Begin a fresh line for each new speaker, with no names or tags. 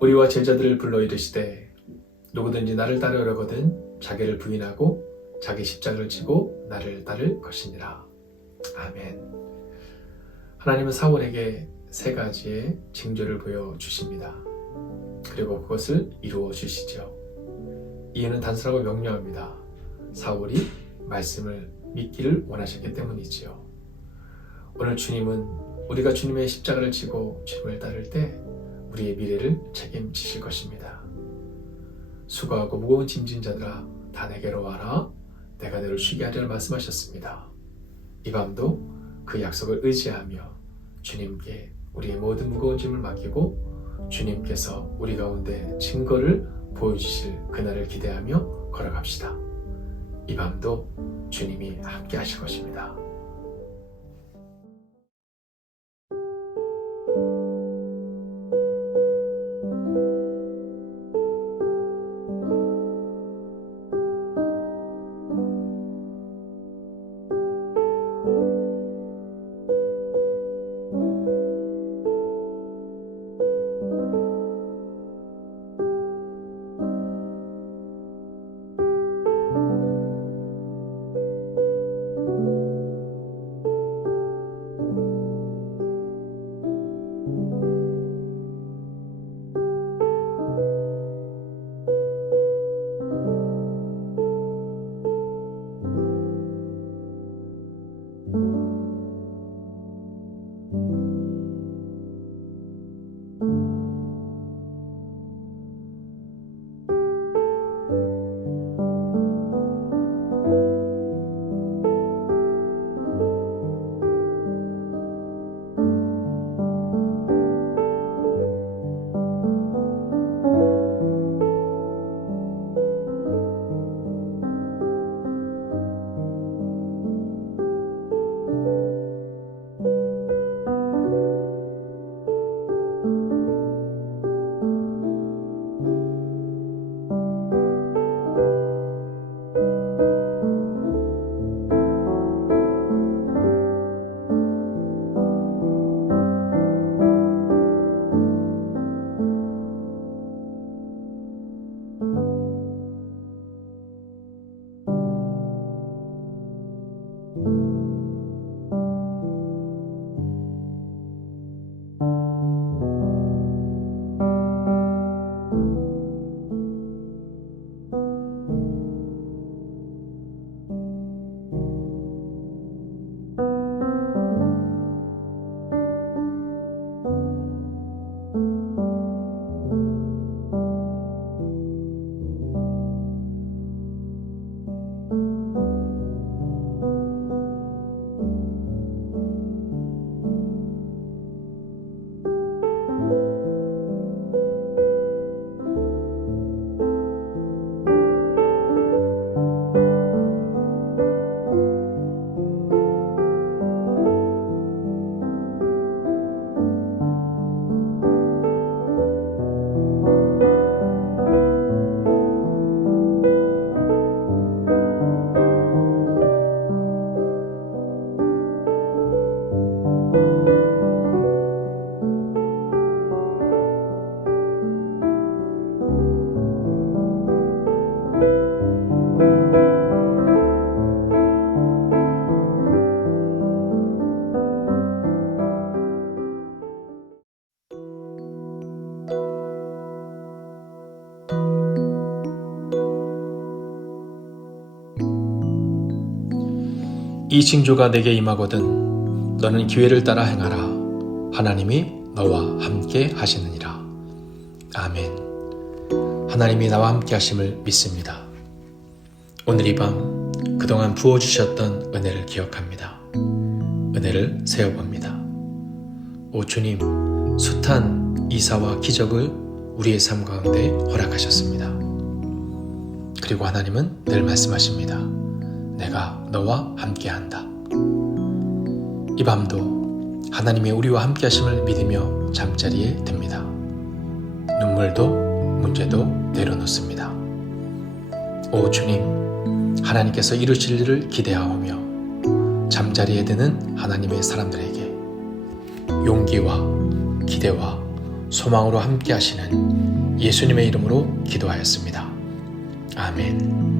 우리와 제자들을 불러 이르시되 누구든지 나를 따르려거든 자기를 부인하고 자기 십자가를 지고 나를 따를 것이니라. 아멘. 하나님은 사울에게 세 가지의 징조를 보여 주십니다. 그리고 그것을 이루어 주시죠. 이해는 단순하고 명료합니다. 사울이 말씀을 믿기를 원하셨기 때문이지요. 오늘 주님은 우리가 주님의 십자가를 지고 주님을 따를 때 우리의 미래를 책임지실 것입니다. 수고하고 무거운 짐진 자들아 다 내게로 와라 내가 너를 쉬게 하리라 말씀하셨습니다. 이 밤도 그 약속을 의지하며 주님께 우리의 모든 무거운 짐을 맡기고 주님께서 우리 가운데 증거를 보여주실 그날을 기대하며 걸어갑시다. 이 밤도 주님이 함께 하실 것입니다. 이 징조가 내게 임하거든 너는 기회를 따라 행하라. 하나님이 너와 함께 하시느니라. 아멘. 하나님이 나와 함께 하심을 믿습니다 오늘 이 밤 그동안 부어주셨던 은혜를 기억합니다 은혜를 세어봅니다 오 주님 숱한 이사와 기적을 우리의 삶 가운데 허락하셨습니다 그리고 하나님은 늘 말씀하십니다 내가 너와 함께한다. 이 밤도 하나님의 우리와 함께하심을 믿으며 잠자리에 듭니다. 눈물도 문제도 내려놓습니다. 오 주님, 하나님께서 이루실 일을 기대하오며 잠자리에 드는 하나님의 사람들에게 용기와 기대와 소망으로 함께 하시는 예수님의 이름으로 기도하였습니다. 아멘.